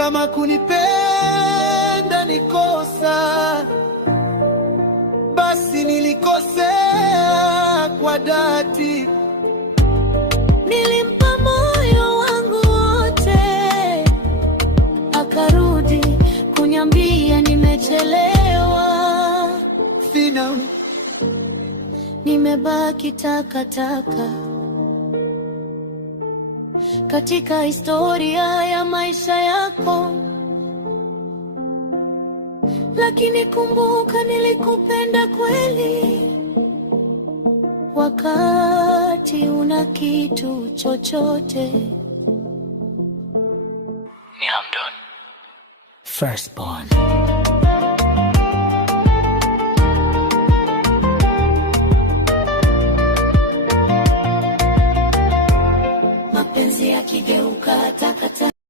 Kama kunipenda ni kosa, basi nilikosea kwa dhati. Nilimpa moyo wangu wote, akarudi kuniambia nimechelewa. Nimebaki takataka katika historia ya maisha yako, lakini kumbuka, nilikupenda kweli wakati una kitu chochote. Ni Hamdon, Firstborn. Mapenzi yakigeuka takataka